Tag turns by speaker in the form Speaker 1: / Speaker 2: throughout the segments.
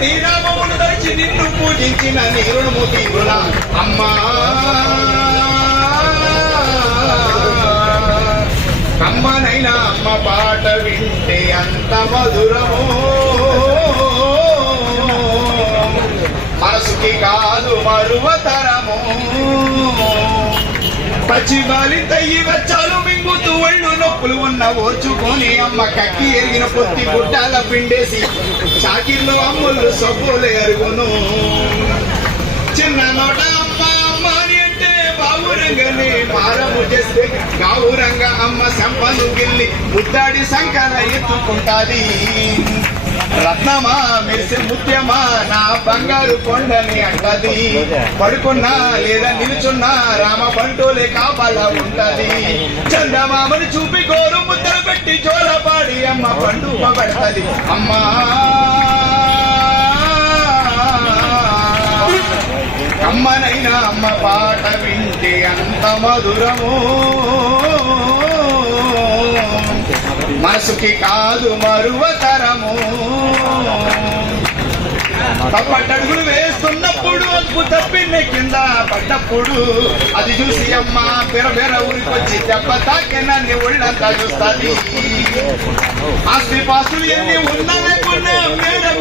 Speaker 1: నీ నామమును దర్శి నిన్ను పూజించిన నీ రుణము అమ్మా! అమ్మనైనా అమ్మ పాట వింటే అంత మధురమో. మనసుకి కాదు మరువతరము పచ్చిబాలి తయ్యి వెచ్చాలు అన్న ఓర్చుకొని అమ్మ కక్కి ఎరిగిన పొత్తి గుడ్డాల పిండేసి చాకిర్లు అమ్ములు సబ్బులు ఎరుగును చిన్న నోట అమ్మ అమ్మ అని అంటే బావురంగని మారము చేస్తే గావురంగా అమ్మ సంపను గిల్లి ముద్దాడి సంకర ఎత్తుకుంటాది. రత్నమా మెరిసే ముత్యమా నా బంగారు కొండని అంటది. పడుకున్నా లేదా నిలుచున్నా రామ పంటోలే కాపాలా ఉంటది. చందమామని చూపి పెట్టి జోలపాడి అమ్మ పండు పడుతుంది అమ్మా! అమ్మనైనా అమ్మ పాట వింటే అంత మధురము. మనసుకి కాదు మరువతరము తప్పటడుగులు వేస్తున్నప్పుడు అదుపు కింద పడ్డప్పుడు. అది చూసి అమ్మ బెర బెర ఊరికొచ్చి దెబ్బ తాకినన్ని ఒళ్ళంతా చూస్తుంది. ఆస్తి పాస్తులు ఎన్ని ఉన్నా లేకున్నా మేడం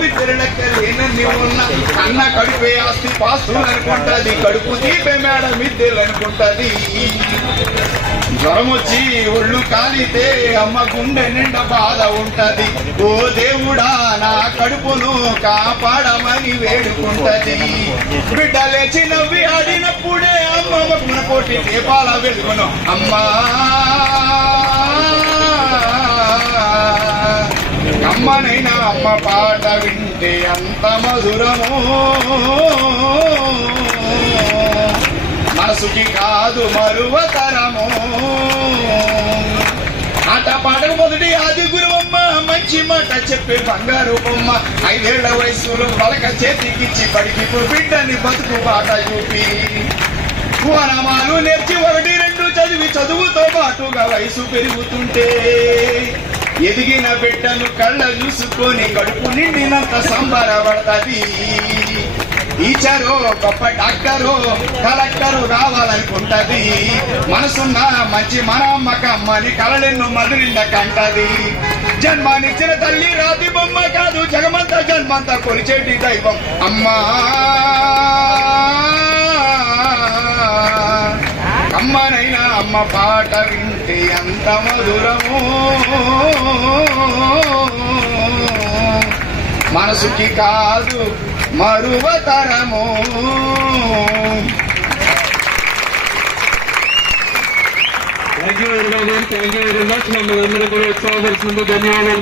Speaker 1: ఉన్నా. అన్న కడుపే ఆస్తి పాస్తులు అనుకుంటది కడుపు తీపే మేడం ఇద్దరు అనుకుంటది. జ్వరం వచ్చి ఒళ్ళు కాలితే అమ్మ గుండె నిండా బాధ ఉంటది. ఓ దేవుడా నా కడుపును కాపాడ కాపాడమని వేడుకుంటది. బిడ్డ లేచి నవ్వి ఆడినప్పుడే అమ్మ మన కోటి దీపాల వెలుగును. అమ్మా! అమ్మనైనా అమ్మ పాట వింటే అంత మధురము. మనసుకి కాదు మరువతరము ఆట పాటకు మొదటి ఆది గురు మంచి మాట చెప్పే బంగారు బొమ్మ. ఐదేళ్ళ వయసులో పలక చేతికిచ్చి బడికి బిడ్డని బతుకు బాట చూపి. వరమాలు నేర్చి ఒకటి రెండు చదివి చదువుతో పాటుగా వయసు పెరుగుతుంటే ఎదిగిన బిడ్డను కళ్ళ చూసుకొని కడుపు నిండినంత సంబరపడతది. టీచరు గొప్ప డాక్టరు కలెక్టరు రావాలనుకుంటది. మనసున్న మంచి మన అమ్మక అమ్మని కలలెన్ను మధురిండ కంటది. జన్మనిచ్చిన తల్లి రాతి బొమ్మ కాదు జగమంత జన్మంత కొలిచేటి దైవం. అమ్మా! అమ్మనైనా అమ్మ పాట వింటే ఎంత మధురము. మనసుకి కాదు మరువతరము.
Speaker 2: Thank you very much thank you very much మమ్మల్ని అందరూ కూడా ఉత్సాహపరిచినందుకు ధన్యవాదాలు.